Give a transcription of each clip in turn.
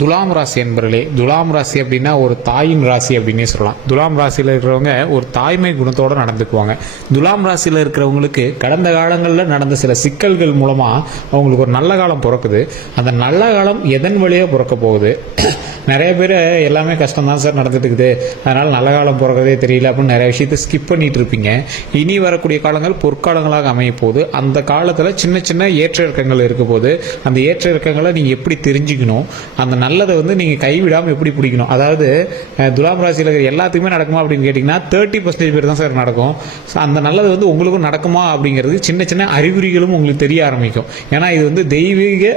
துலாம் ராசி என்பர்களே, துலாம் ராசி அப்படின்னா ஒரு தாயின் ராசி அப்படின்னே சொல்லலாம். துலாம் ராசியில் இருக்கிறவங்க ஒரு தாய்மை குணத்தோடு நடந்துக்குவாங்க. துலாம் ராசியில் இருக்கிறவங்களுக்கு கடந்த காலங்களில் நடந்த சில சிக்கல்கள் மூலமாக அவங்களுக்கு ஒரு நல்ல காலம் பிறக்குது. அந்த நல்ல காலம் எதன் வழியாக பிறக்க போகுது? நிறைய பேர் எல்லாமே கஷ்டம் தான் சார் நடந்துட்டு இருக்குது, அதனால் நல்ல காலம் பிறக்கிறதே தெரியல அப்படின்னு நிறைய விஷயத்தை ஸ்கிப் பண்ணிட்டு இருப்பீங்க. இனி வரக்கூடிய காலங்கள் பொற்காலங்களாக அமைய போகுது. அந்த காலத்தில் சின்ன சின்ன ஏற்ற இறக்கங்கள் இருக்க போது, அந்த ஏற்ற இறக்கங்களை நீங்கள் எப்படி தெரிஞ்சுக்கணும், அந்த நல்லதை வந்து நீங்கள் கைவிடாமல் எப்படி பிடிக்கணும். அதாவது துலாம் ராசியில் இருக்கிற எல்லாத்துக்குமே நடக்குமா அப்படின்னு கேட்டிங்கன்னா 30% பேர் தான் சார் நடக்கும். அந்த நல்லது வந்து உங்களுக்கும் நடக்குமா அப்படிங்கிறது சின்ன சின்ன அறிகுறிகளும் உங்களுக்கு தெரிய ஆரம்பிக்கும். ஏன்னா இது வந்து தெய்வீக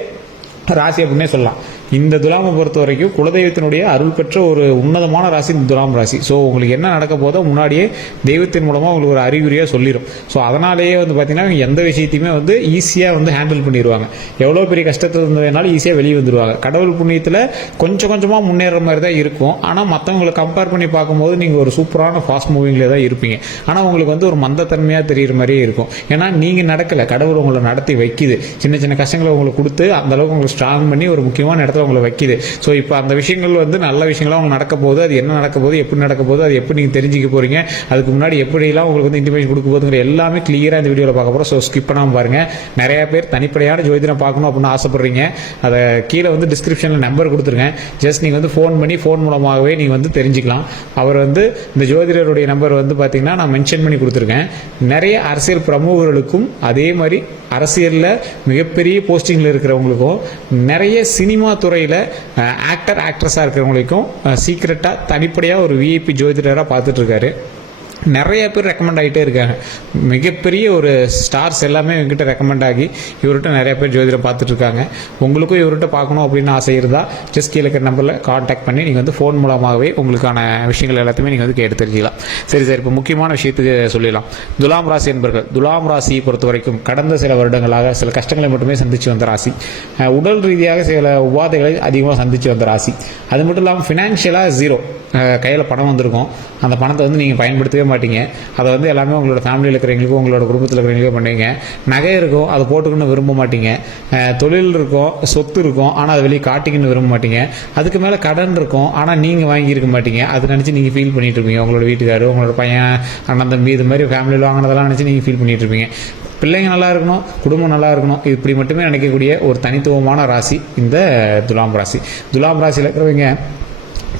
ராசி அப்படின்னே சொல்லலாம். இந்த துலாமை பொறுத்த வரைக்கும் குலதெய்வத்தினுடைய அருள் பெற்ற ஒரு உன்னதமான ராசி இந்த துலாம் ராசி. ஸோ உங்களுக்கு என்ன நடக்க போதோ முன்னாடியே தெய்வத்தின் மூலமாக உங்களுக்கு ஒரு அறிகுறியாக சொல்லிடும். ஸோ அதனாலேயே வந்து பார்த்தீங்கன்னா எந்த விஷயத்தையுமே வந்து ஈஸியாக வந்து ஹேண்டில் பண்ணிடுவாங்க. எவ்வளோ பெரிய கஷ்டத்தில் இருந்ததுனாலும் ஈஸியாக வெளியே வந்துடுவாங்க. கடவுள் புண்ணியத்தில் கொஞ்சம் கொஞ்சமாக முன்னேற மாதிரி தான் இருக்கும். ஆனால் மற்றவங்களை கம்பேர் பண்ணி பார்க்கும்போது நீங்கள் ஒரு சூப்பரான ஃபாஸ்ட் மூவிங்கில் தான் இருப்பீங்க. ஆனால் உங்களுக்கு வந்து ஒரு மந்தத்தன்மையாக தெரிகிற மாதிரியே இருக்கும். ஏன்னா நீங்கள் நடக்கலை, கடவுள் உங்களை நடத்தி வைக்குது. சின்ன சின்ன கஷ்டங்களை உங்களுக்கு கொடுத்து அந்தளவுக்கு உங்களுக்கு ஸ்ட்ராங் பண்ணி ஒரு முக்கியமான இடத்துல உங்களை வைக்குது. ஸோ இப்போ அந்த விஷயங்கள் வந்து நல்ல விஷயங்களாக உங்களுக்கு நடக்க போகுது. அது என்ன நடக்க போகுது, எப்படி நடக்க போகுது, அது எப்படி நீங்கள் தெரிஞ்சுக்க போகிறீங்க, அதுக்கு முன்னாடி எப்படிலாம் உங்களுக்கு வந்து இன்டிமேஷன் கொடுக்க போகுதுங்கிற எல்லாமே கிளியராக இந்த வீடியோவில் பார்க்க போகிறோம். ஸோ ஸ்கிப் பண்ணாமல் பாருங்கள். நிறைய பேர் தனிப்படையான ஜோதிடம் பார்க்கணும் அப்படின்னு ஆசைப்படுறீங்க. அதை கீழே வந்து டிஸ்கிரிப்ஷனில் நம்பர் கொடுத்துருங்க. ஜஸ்ட் நீங்கள் வந்து ஃபோன் பண்ணி ஃபோன் மூலமாகவே நீங்கள் வந்து தெரிஞ்சுக்கலாம். அவர் வந்து இந்த ஜோதிடருடைய நம்பர் வந்து பார்த்தீங்கன்னா நான் மென்ஷன் பண்ணி கொடுத்துருக்கேன். நிறைய அரசியல் பிரமுகர்களுக்கும் அதே மாதிரி அரசியலில் மிகப்பெரிய போஸ்டிங்கில் இருக்கிறவங்களுக்கும் நிறைய சினிமா துறையில் ஆக்டர் ஆக்ட்ரஸாக இருக்கிறவங்களுக்கும் சீக்ரெட்டாக தனிப்படையாக ஒரு விஐபி ஜோதிடராக பார்த்துட்ருக்காரு. நிறைய பேர் ரெக்கமெண்ட் ஆகிட்டே இருக்காங்க. மிகப்பெரிய ஒரு ஸ்டார்ஸ் எல்லாமே எங்கிட்ட ரெக்கமெண்ட் ஆகி இவர்கிட்ட நிறைய பேர் ஜோதிடம் பார்த்துட்ருக்காங்க. உங்களுக்கும் இவர்கிட்ட பார்க்கணும் அப்படின்னு ஆசை இருந்தால் ஜஸ்ட் கீழே இருக்கிற நம்பரில் காண்டாக்ட் பண்ணி நீங்கள் வந்து ஃபோன் மூலமாகவே உங்களுக்கான விஷயங்கள் எல்லாத்தையுமே நீங்கள் வந்து கேட்டு தெரிஞ்சிக்கலாம். சரி சார், இப்போ முக்கியமான விஷயத்துக்கு சொல்லிடலாம். துலாம் ராசி என்பர்கள், துலாம் ராசியை பொறுத்த வரைக்கும் கடந்த சில வருடங்களாக சில கஷ்டங்களை மட்டுமே சந்தித்து வந்த ராசி. உடல் ரீதியாக சில உபாதைகளை அதிகமாக சந்தித்து வந்த ராசி. அது மட்டும் இல்லாமல் ஃபினான்ஷியலாக ஜீரோ, கையில் பணம் வந்திருக்கும். அந்த பணத்தை வந்து நீங்கள் பயன்படுத்தவே மாட்டீங்க. அதை வந்து எல்லாமே உங்களோட ஃபேமிலியில் இருக்கிறவங்களுக்கும் உங்களோட குடும்பத்தில் இருக்கிறவங்களுக்கும் பண்ணுவீங்க. நகை இருக்கும், அதை போட்டுக்கணும்னு விரும்ப மாட்டீங்க. தொழில் இருக்கும், சொத்து இருக்கும், ஆனால் அதை வெளியே காட்டிக்கணும்னு விரும்ப மாட்டீங்க. அதுக்கு மேலே கடன் இருக்கும், ஆனால் நீங்கள் வாங்கியிருக்க மாட்டீங்க. அதை நினச்சி நீங்கள் ஃபீல் பண்ணிட்டு இருப்பீங்க. உங்களோட வீட்டுக்காரர், உங்களோட பையன், அண்ணன், தம்பி, இது மாதிரி ஃபேமிலியில் வாங்கினதெல்லாம் நினச்சி நீங்கள் ஃபீல் பண்ணிட்டு இருப்பீங்க. பிள்ளைங்க நல்லா இருக்கணும், குடும்பம் நல்லா இருக்கணும், இப்படி மட்டுமே நினைக்கக்கூடிய ஒரு தனித்துவமான ராசி இந்த துலாம் ராசி. துலாம் ராசியில் இருக்கிறவங்க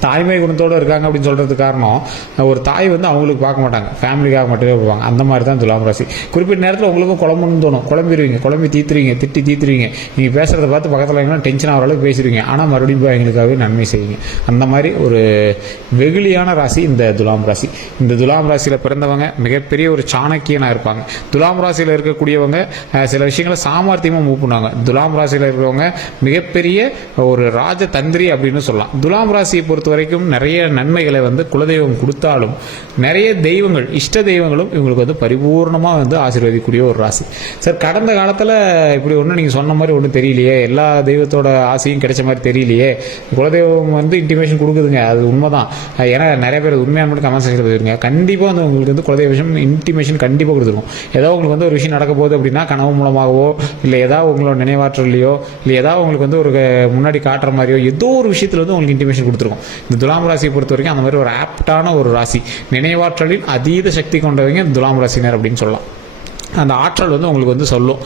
தாய்மை குணத்தோடு இருக்காங்க அப்படின்னு சொல்கிறதுக்கு காரணம், ஒரு தாய் வந்து அவங்களுக்கு பார்க்க மாட்டாங்க, ஃபேமிலிக்காக மட்டுமே போவாங்க. அந்த மாதிரி தான் துலாம் ராசி. குறிப்பிட்ட நேரத்தில் உங்களுக்கும் குழம்புன்னு தோணும், குழம்பிடுவீங்க, குழம்பி தீத்துருவீங்க, திட்டி தீத்துருவீங்க. நீங்கள் பேசுகிறத பார்த்து பக்கத்தில் எங்கன்னா டென்ஷன் ஆகிற அளவுக்கு பேசிடுவீங்க. ஆனால் மறுபடியும் போய் எங்களுக்காகவே நன்மை செய்வீங்க. அந்த மாதிரி ஒரு வெகுளியான ராசி இந்த துலாம் ராசி. இந்த துலாம் ராசியில் பிறந்தவங்க மிகப்பெரிய ஒரு சாணக்கியனாக இருப்பாங்க. துலாம் ராசியில் இருக்கக்கூடியவங்க சில விஷயங்களை சாமர்த்தியமாக மூவ் பண்ணுவாங்க. துலாம் ராசியில் இருக்கிறவங்க மிகப்பெரிய ஒரு ராஜதந்திரி அப்படின்னு சொல்லலாம். துலாம் ராசியை பொறுத்த வரைக்கும் நிறைய நன்மைகளை வந்து குலதெய்வம் கொடுத்தாலும் நிறைய தெய்வங்கள், இஷ்ட தெய்வங்களும் இவங்களுக்கு வந்து பரிபூர்ணமாக வந்து ஆசீர்வதிக்கக்கூடிய ஒரு ராசி. சார், கடந்த காலத்தில் இப்படி ஒன்றும் நீங்கள் சொன்ன மாதிரி ஒன்றும் தெரியலையே, எல்லா தெய்வத்தோட ஆசையும் கிடைச்ச மாதிரி தெரியலையே. குலதெய்வம் வந்து இன்டிமேஷன் கொடுக்குதுங்க, அது உண்மைதான். ஏன்னா நிறைய பேர் உண்மையான மட்டும் கமெண்ட் செக்ஷனில் போயிருங்க. கண்டிப்பாக வந்து உங்களுக்கு வந்து குலதெய்வம் இன்டிமேஷன் கண்டிப்பாக கொடுத்துருக்கும். ஏதோ உங்களுக்கு வந்து ஒரு விஷயம் நடக்க போகுது அப்படின்னா கனவு மூலமாகவோ, இல்லை ஏதாவது உங்களோட நினைவாற்றலையோ, இல்லை ஏதாவது உங்களுக்கு வந்து ஒரு முன்னாடி காட்டுற மாதிரியோ ஏதோ ஒரு விஷயத்தில் வந்து உங்களுக்கு இன்டிமேஷன் கொடுத்துருக்கும். இந்த துலாம் ராசியை பொறுத்த வரைக்கும் அந்த மாதிரி ஒரு ஆப்டான ஒரு ராசி. நினைவாற்றலின் அதீத சக்தி கொண்டவங்க துலாம் ராசினர் அப்படின்னு சொல்லலாம். அந்த ஆற்றல் வந்து உங்களுக்கு வந்து சொல்லும்,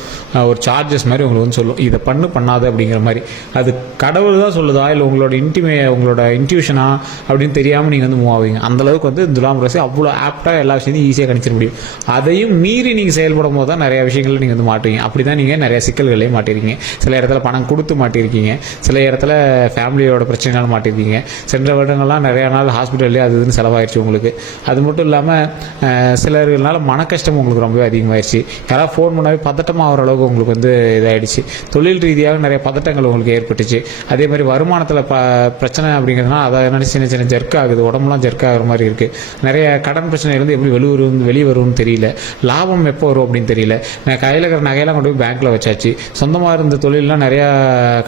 ஒரு சார்ஜஸ் மாதிரி உங்களுக்கு வந்து சொல்லும், இதை பண்ணாது அப்படிங்கிற மாதிரி. அது கடவுள் தான் சொல்லுதா, இல்லை உங்களோட இன்ட்யூஷனா அப்படின்னு தெரியாமல் நீங்கள் வந்து மூவ் ஆவீங்க. அந்தளவுக்கு வந்து துலாம் ராசி அவ்வளோ ஆப்டாக எல்லா விஷயத்தையும் ஈஸியாக கணிச்சிட முடியும். அதையும் மீறி நீங்கள் செயல்படும் போது தான் நிறைய விஷயங்கள் நீங்கள் வந்து மாட்டுவீங்க. அப்படி தான் நீங்கள் நிறைய சிக்கல்களையும் மாட்டிருக்கீங்க. சில இடத்துல பணம் கொடுத்து மாட்டிருக்கீங்க, சில இடத்துல ஃபேமிலியோட பிரச்சனைகள் மாட்டிருக்கீங்க. சென்ற வருடங்கள்லாம் நிறையா நாள் ஹாஸ்பிட்டல்லே அது இதுன்னு செலவாயிடுச்சு உங்களுக்கு. அது மட்டும் இல்லாமல் சிலர்னால மன கஷ்டம் உங்களுக்கு ரொம்பவே அதிகமாகிடுச்சு. யாராவது ஃபோன் பண்ணாவே பதட்டமாக ஆகிற அளவுக்கு உங்களுக்கு வந்து இதாகிடுச்சு. தொழில் ரீதியாக நிறைய பதட்டங்கள் உங்களுக்கு ஏற்பட்டுச்சு. அதே மாதிரி வருமானத்தில் பிரச்சனை அப்படிங்கிறதுனால அதை நினச்சி சின்ன சின்ன ஜெர்க் ஆகுது, உடம்புலாம் ஜெர்க் ஆகிற மாதிரி இருக்குது. நிறைய கடன் பிரச்சனையிலேருந்து எப்படி வெளியே வரும்னு தெரியல, லாபம் எப்போ வரும் அப்படின்னு தெரியல. கையில் இருக்கிற நகையெல்லாம் கொண்டு போய் பேங்க்கில் வச்சாச்சு. சொந்தமாக இருந்த தொழிலெலாம் நிறையா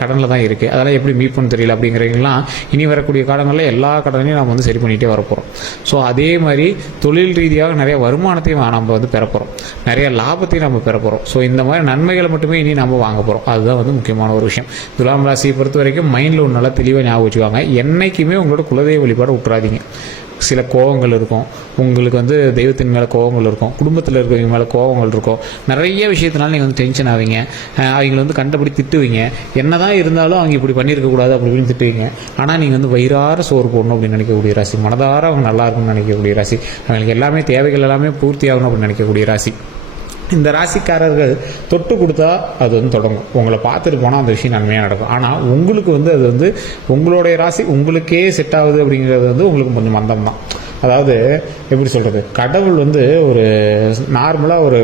கடனில் தான் இருக்குது. அதெல்லாம் எப்படி மீட் பண்ண தெரியல. அப்படிங்கிறவங்களாம் இனி வரக்கூடிய காலங்களில் எல்லா கடனையும் நம்ம வந்து சரி பண்ணிகிட்டே வரப்போகிறோம். ஸோ அதே மாதிரி தொழில் ரீதியாக நிறைய வருமானத்தையும் நம்ம வந்து பெறப்போகிறோம். நிறைய லாபத்தையும் நம்ம பெற போகிறோம். ஸோ இந்த மாதிரி நன்மைகளை மட்டுமே இனி நம்ம வாங்க போகிறோம். அதுதான் வந்து முக்கியமான ஒரு விஷயம். துலாம் ராசியை பொறுத்த வரைக்கும் மைண்டில் ஒரு நல்லா தெளிவாக ஞாபகம் வச்சுக்கோங்க. என்னைக்குமே உங்களோட குலதெய்வ வழிபாடு விட்டுறாதீங்க. சில கோவங்கள் இருக்கும், உங்களுக்கு வந்து தெய்வத்தின் மேலே கோவங்கள் இருக்கும், குடும்பத்தில் இருக்கிறவங்க மேலே கோவங்கள் இருக்கும், நிறைய விஷயத்தினால நீங்கள் வந்து டென்ஷன் ஆவீங்க, அவங்கள வந்து கண்டபடி திட்டுவீங்க. என்ன தான் இருந்தாலும் அவங்க இப்படி பண்ணியிருக்கக்கூடாது அப்படி இப்படின்னு திட்டுவீங்க. ஆனால் நீங்கள் வந்து வயிறார சோறு போடணும் அப்படின்னு நினைக்கக்கூடிய ராசி, மனதார அவங்க நல்லா இருக்கும்னு நினைக்கக்கூடிய ராசி, அவங்களுக்கு எல்லாமே தேவைகள் எல்லாமே பூர்த்தி ஆகணும் அப்படின்னு நினைக்கக்கூடிய ராசி. இந்த ராசிக்காரர்கள் தொட்டு கொடுத்தா அது வந்து தொடங்கும். உங்களை பார்த்துட்டு போனால் அந்த விஷயம் நன்மையாக நடக்கும். ஆனால் உங்களுக்கு வந்து அது வந்து உங்களுடைய ராசி உங்களுக்கே செட் ஆகுது அப்படிங்கிறது வந்து உங்களுக்கு கொஞ்சம் மந்தம் தான். அதாவது எப்படி சொல்கிறது, கடவுள் வந்து ஒரு நார்மலாக ஒரு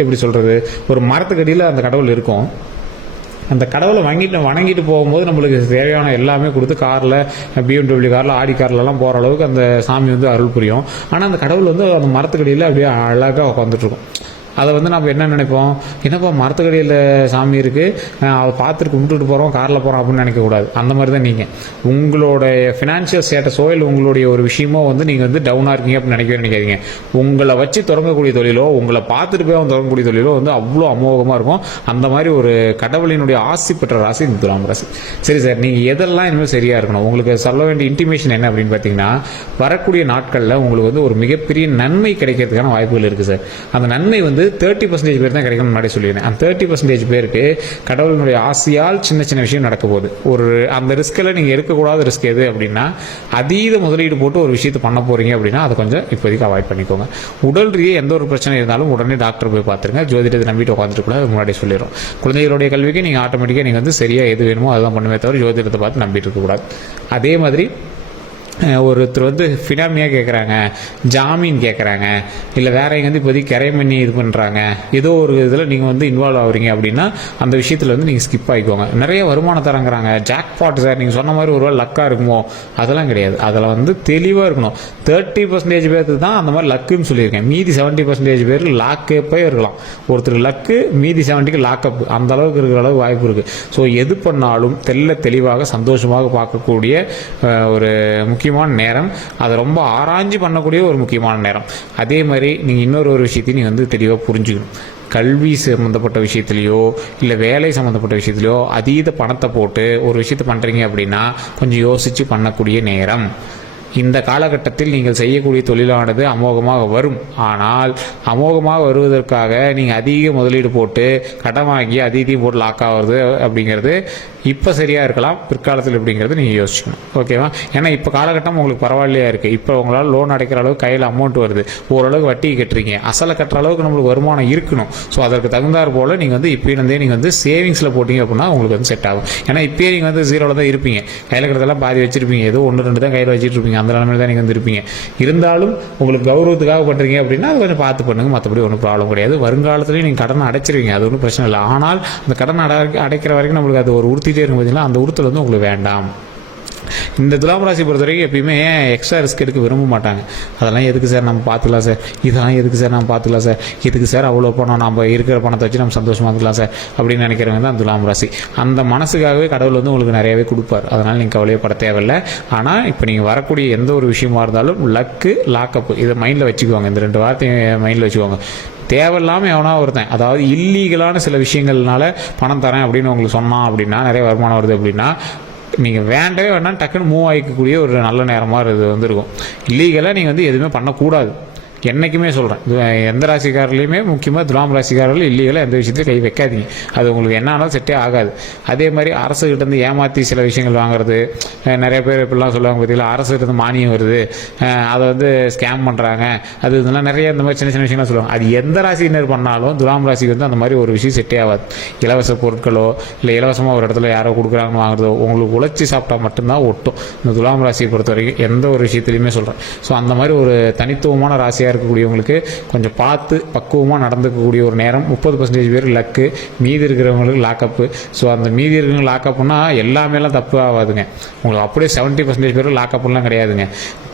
எப்படி சொல்கிறது, ஒரு மரத்துக்கடியில் அந்த கடவுள் இருக்கும். அந்த கடவுளை வணங்கிட்டு போகும்போது நம்மளுக்கு தேவையான எல்லாமே கொடுத்து காரில் BMW காரில் ஆடி கார்லலாம் போகிற அளவுக்கு அந்த சாமி வந்து அருள் புரியும். ஆனால் அந்த கடவுள் வந்து அந்த மரத்துக்கடியில் அப்படியே அழகாக உட்காந்துட்ருக்கும். அதை வந்து நம்ம என்ன நினைப்போம், என்னப்பா மரத்துக்கடியில் சாமி இருக்குது, அதை பார்த்துட்டு கும்பிட்டுட்டு போகிறோம், காரில் போகிறோம் அப்படின்னு நினைக்கக்கூடாது. அந்த மாதிரி தான் நீங்கள் உங்களுடைய ஃபினான்ஷியல் ஸ்டேட்டஸோ இல்லை உங்களுடைய ஒரு விஷயமோ வந்து நீங்கள் வந்து டவுனாக இருக்கீங்க அப்படின்னு நினைக்காதீங்க. உங்களை வச்சு தொடங்கக்கூடிய தொழிலோ உங்களை பார்த்துட்டு போய் அவன் தொடங்கக்கூடிய தொழிலோ வந்து அவ்வளோ அமோகமாக இருக்கும். அந்த மாதிரி ஒரு கடவுளினுடைய ஆசி பெற்ற ராசி இந்த துலாம் ராசி. சரி சார், நீங்கள் எதெல்லாம் இனிமேல் சரியாக இருக்கணும், உங்களுக்கு சொல்ல வேண்டிய இன்டிமேஷன் என்ன அப்படின்னு பார்த்தீங்கன்னா, வரக்கூடிய நாட்களில் உங்களுக்கு வந்து ஒரு மிகப்பெரிய நன்மை கிடைக்கிறதுக்கான வாய்ப்புகள் இருக்குது சார். அந்த நன்மை வந்து 30% பேர் தான் கிடைக்கணும் முன்னாடி சொல்லியிருந்தேன். அந்த 30% பேருக்கு கடவுளினுடைய ஆசையால் சின்ன சின்ன விஷயம் நடக்க போகுது. ஒரு அந்த ரிஸ்கில் நீங்கள் எடுக்கக்கூடாத ரிஸ்க் எது அப்படின்னா, அதீத முதலீடு போட்டு ஒரு விஷயத்தை பண்ண போகிறீங்க அப்படின்னா அதை கொஞ்சம் இப்போதைக்கு அவாய்ட் பண்ணிக்கோங்க. உடல் ரீதியாக எந்த ஒரு பிரச்சனை இருந்தாலும் உடனே டாக்டர் போய் பார்த்துருங்க. ஜோதிடத்தை நம்பிட்டு உட்காந்துட்டு கூட முன்னாடி சொல்லிடுறோம். குழந்தைகளுடைய கல்விக்கு நீங்கள் ஆட்டோமேட்டிக்காக நீங்கள் வந்து சரியாக எது வேணுமோ அதுதான் பண்ணுமே தவிர ஜோதிடத்தை பார்த்து நம்பிட்டு இருக்கக்கூடாது. அதே மாதிரி ஒருத்தர் வந்து ஃபினாமியாக கேட்குறாங்க, ஜாமீன் கேட்குறாங்க, இல்லை வேற எங்கே வந்து இப்போதைக்கு கரை பண்ணி இது பண்ணுறாங்க, ஏதோ ஒரு இதில் நீங்கள் வந்து இன்வால்வ் ஆகுறீங்க அப்படின்னா அந்த விஷயத்தில் வந்து நீங்கள் ஸ்கிப் ஆகிக்கோங்க. நிறைய வருமானம் தரங்கிறாங்க, ஜாக்பாட் சார் நீங்கள் சொன்ன மாதிரி ஒரு லக்காக இருக்குமோ, அதெல்லாம் கிடையாது. அதில் வந்து தெளிவாக இருக்கணும். 30% பேருக்கு தான் அந்த மாதிரி லக்குன்னு சொல்லியிருக்கேன். மீதி 70% பேர் லாக்கப்பே இருக்கலாம். ஒருத்தர் லக்கு, மீதி 70க்கு லாக்கப், அந்த அளவுக்கு இருக்கிற அளவுக்கு வாய்ப்பு இருக்குது. ஸோ எது பண்ணாலும் தெளிவாக சந்தோஷமாக பார்க்கக்கூடிய ஒரு முக்கியமான நேரம். அதை ரொம்ப ஆராய்ச்சி பண்ணக்கூடிய ஒரு முக்கியமான நேரம். அதே மாதிரி நீங்கள் இன்னொரு விஷயத்தையும் நீங்கள் வந்து தெளிவாக புரிஞ்சுக்கணும். கல்வி சம்மந்தப்பட்ட விஷயத்துலையோ இல்லை வேலை சம்மந்தப்பட்ட விஷயத்துலையோ அதீத பணத்தை போட்டு ஒரு விஷயத்தை பண்ணுறீங்க அப்படின்னா கொஞ்சம் யோசித்து பண்ணக்கூடிய நேரம். இந்த காலகட்டத்தில் நீங்கள் செய்யக்கூடிய தொழிலானது அமோகமாக வரும். ஆனால் அமோகமாக வருவதற்காக நீங்கள் அதிக முதலீடு போட்டு கடன் வாங்கி அதிகம் போட்டு லாக் ஆகுறது அப்படிங்கிறது இப்போ சரியாக இருக்கலாம், பிற்காலத்தில் எப்படிங்கிறது நீங்கள் யோசிக்கணும். ஓகேவா? ஏன்னா இப்போ காலகட்டம் உங்களுக்கு பரவாயில்லையா இருக்குது. இப்போ உங்களால் லோன் அடைக்கிற அளவுக்கு கையில் அமௌண்ட் வருது, ஓரளவுக்கு வட்டி கட்டுறீங்க, அசலை கட்டுற அளவுக்கு நம்மளுக்கு வருமானம் இருக்கணும். ஸோ அதற்கு தகுந்தாற் போல் நீங்கள் வந்து இப்போலேருந்தே நீங்கள் வந்து சேவிங்ஸில் போட்டிங்க அப்படின்னா உங்களுக்கு வந்து செட் ஆகும். ஏன்னா இப்போயே நீங்கள் வந்து ஜீரோவில் தான் இருப்பீங்க, கையில் இருக்கிறதெல்லாம் பாதி வச்சிருப்பீங்க, ஏதோ 1-2 தான் கையில் வச்சுட்டு இருப்பீங்க, அந்த நிலைமையில தான் நீங்கள் வந்து இருப்பீங்க. இருந்தாலும் உங்களுக்கு கௌரவத்துக்காக பண்ணுறீங்க அப்படின்னா அது கொஞ்சம் பார்த்து பண்ணுங்க, மற்றபடி ஒன்றும் ப்ராப்ளம் கிடையாது. வருங்காலத்துலேயும் நீங்கள் கடனை அடைச்சிருவீங்க, அது ஒன்றும் பிரச்சனை இல்லை. ஆனால் அந்த கடன் அடைக்கிற வரைக்கும் நம்மளுக்கு அது ஒரு உறுத்திட்டே இருக்கும் பார்த்தீங்களா, அந்த உறுத்தல் வந்து உங்களுக்கு வேண்டாம். இந்த துலாம் ராசி பொறுத்த வரைக்கும் எப்பயுமே எக்ஸ்ட்ரா ரிஸ்க் எடுக்க விரும்ப மாட்டாங்க. அதெல்லாம் எதுக்கு சார் நம்ம பார்த்துக்கலாம் சார், இதெல்லாம் எதுக்கு சார் நம்ம பார்த்துக்கலாம் சார், இதுக்கு சார் அவ்வளோ பணம், நம்ம இருக்கிற பணத்தை வச்சு நம்ம சந்தோஷமாக இருக்கலாம் சார் அப்படின்னு நினைக்கிறவங்க தான் துலாம் ராசி. அந்த மனசுக்காகவே கடவுள் வந்து உங்களுக்கு நிறையவே கொடுப்பார். அதனால் நீங்கள் கவலையப்பட தேவையில்லை. ஆனால் இப்போ நீங்கள் வரக்கூடிய எந்த ஒரு விஷயமா இருந்தாலும் லக்கு, லாக்கப்பு, இதை மைண்டில் வச்சுக்குவாங்க. இந்த 2 வார்த்தையும் மைண்டில் வச்சுக்கோங்க. தேவையில்லாமல் எவனா ஒருத்தன், அதாவது இல்லீகலான சில விஷயங்கள்னால பணம் தரேன் அப்படின்னு உங்களுக்கு சொன்னான் அப்படின்னா, நிறைய வருமானம் வருது அப்படின்னா, நீங்கள் வேண்டவே வேண்டாம் டக்குன்னு மூவ் ஆகிக்கக்கூடிய ஒரு நல்ல நேரமாக இது வந்து இருக்கும். இல்லீகலாக நீங்கள் வந்து எதுவுமே பண்ணக்கூடாது. என்றைக்குமே சொல்கிறேன், எந்த ராசிக்காரர்லையுமே முக்கியமாக துலாம் ராசிக்காரர்கள் இல்லீகலாக எந்த விஷயத்தையும் கை வைக்காதீங்க. அது உங்களுக்கு என்ன ஆனாலும் செட்டே ஆகாது. அதே மாதிரி அரசுகிட்டேருந்து ஏமாற்றி சில விஷயங்கள் வாங்குறது, நிறைய பேர் இப்படிலாம் சொல்லுவாங்க பார்த்தீங்களா, அரசுகிட்ட மானியம் வருது, அதை வந்து ஸ்கேம் பண்ணுறாங்க, அது இதெல்லாம் நிறைய இந்த மாதிரி சின்ன சின்ன விஷயங்கள்லாம் சொல்லுவாங்க. அது எந்த ராசியினர் பண்ணாலும் துலாம் ராசிக்கு வந்து அந்த மாதிரி ஒரு விஷயம் செட்டே ஆகாது. இலவச பொருட்களோ இல்லை இலவசமாக ஒரு இடத்துல யாரோ கொடுக்குறாங்கன்னு வாங்குறதோ உங்களுக்கு உழைச்சி சாப்பிட்டா மட்டும்தான் ஒட்டும். இந்த துலாம் ராசியை பொறுத்த வரைக்கும் எந்த ஒரு விஷயத்துலையுமே சொல்கிறேன். ஸோ அந்த மாதிரி ஒரு தனித்துவமான ராசியாக இருக்கக்கூடியவங்களுக்கு கொஞ்சம் பார்த்து பக்குவமாக நடந்துக்கக்கூடிய ஒரு நேரம். 30% பேர் லக்கு, மீதி இருக்கிறவங்களுக்கு லாக்கப்பு. ஸோ அந்த மீதி இருக்கிறவங்க லாக்கப்புனா எல்லாமேலாம் தப்பு ஆகாதுங்க. உங்களுக்கு அப்படியே 70% பேர் லாக்கப்புலாம் கிடையாதுங்க.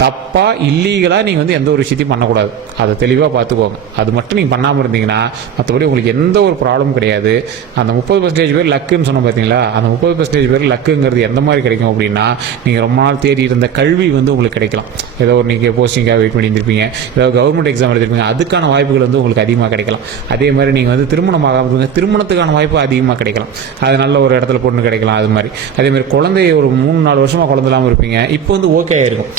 தப்பாக இல்லீகலாக நீங்கள் வந்து எந்த ஒரு விஷயத்தையும் பண்ணக்கூடாது. அதை தெளிவாக பார்த்துக்கோங்க. அது மட்டும் நீங்கள் பண்ணாமல் இருந்தீங்கன்னா மற்றபடி உங்களுக்கு எந்த ஒரு ப்ராப்ளமும் கிடையாது. அந்த 30% பேர் லக்குன்னு சொன்னோம் பார்த்தீங்களா, அந்த 30% பேர் லக்குங்கிறது எந்த மாதிரி கிடைக்கும் அப்படின்னா, நீங்கள் ரொம்ப நாள் தேடி இருந்த கல்வி வந்து உங்களுக்கு கிடைக்கலாம். ஏதோ ஒரு நீங்கள் போஸ்டிங்காக வெயிட் பண்ணி இருந்திருப்பீங்க, ஏதோ கவர்மெண்ட் எக்ஸாம் எழுதிருப்பீங்க, அதுக்கான வாய்ப்புகள் வந்து உங்களுக்கு அதிகமாக கிடைக்கலாம். அதே மாதிரி நீங்கள் வந்து திருமணமாக இருப்பீங்க, திருமணத்துக்கான வாய்ப்பு அதிகமாக கிடைக்கலாம். அது நல்ல ஒரு இடத்துல பொண்ணு கிடைக்கலாம். அது மாதிரி அதே மாதிரி குழந்தைய ஒரு 3-4 வருஷமாக குழந்தை இல்லாமல் இருப்பீங்க, இப்போ வந்து ஓகே ஆயிருக்கும்.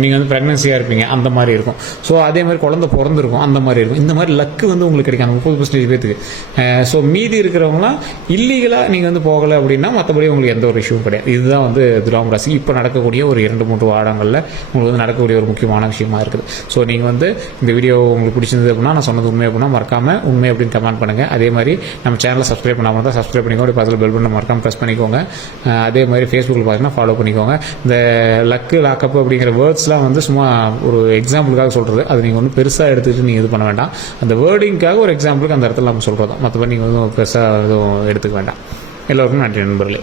நீங்கள் வந்து ப்ரெக்னன்சியாக இருப்பீங்க, அந்த மாதிரி இருக்கும். ஸோ அதே மாதிரி குழந்தை பிறந்திருக்கும், அந்த மாதிரி இருக்கும். இந்த மாதிரி லக்கு வந்து உங்களுக்கு கிடைக்கும் 30% பேத்துக்கு. ஸோ மீதி இருக்கிறவங்களாம் இல்லீகலாக நீங்கள் வந்து போகலை அப்படின்னா மற்றபடி உங்களுக்கு எந்த ஒரு இஷ்யூவும் கிடையாது. இதுதான் வந்து துலாம் ராசி இப்போ நடக்கக்கூடிய ஒரு 2-3 வாரங்களில் உங்களுக்கு வந்து நடக்கக்கூடிய ஒரு முக்கியமான விஷயமா இருக்குது. ஸோ நீங்கள் வந்து இந்த வீடியோ உங்களுக்கு பிடிச்சிருந்தது அப்படின்னா, நான் சொன்னது உண்மை அப்படின்னா மறக்காமல் உண்மை அப்படின்னு கமெண்ட் பண்ணுங்கள். அதே மாதிரி நம்ம சேனலை சப்ஸ்கிரைப் பண்ணாமல் தான் சப்ஸ்கிரைப் பண்ணிக்கோங்க. பக்கத்தில் பெல் பட்டன் மறக்காமல் ப்ரெஸ் பண்ணிக்கோங்க. அதே மாதிரி ஃபேஸ்புக்கில் பார்த்தீங்கன்னா ஃபாலோ பண்ணிக்கோங்க. இந்த லக்கு லாக்கப் அப்படிங்கிற வேர்ட்ஸ்லாம் வந்து சும்மா ஒரு எக்ஸாம்பிளுக்காக சொல்கிறது. அது நீங்கள் வந்து பெருசாக எடுத்துக்கிட்டு நீங்கள் இது பண்ண வேண்டாம். அந்த வேர்டிங்காக ஒரு எக்ஸாம்பிளுக்கு அந்த இடத்துல நம்ம சொல்கிறோம். மற்றபடி நீங்கள் வந்து பெருசாக எதுவும் எடுத்துக்க வேண்டாம். எல்லோருக்கும் நன்றி நண்பர்களே.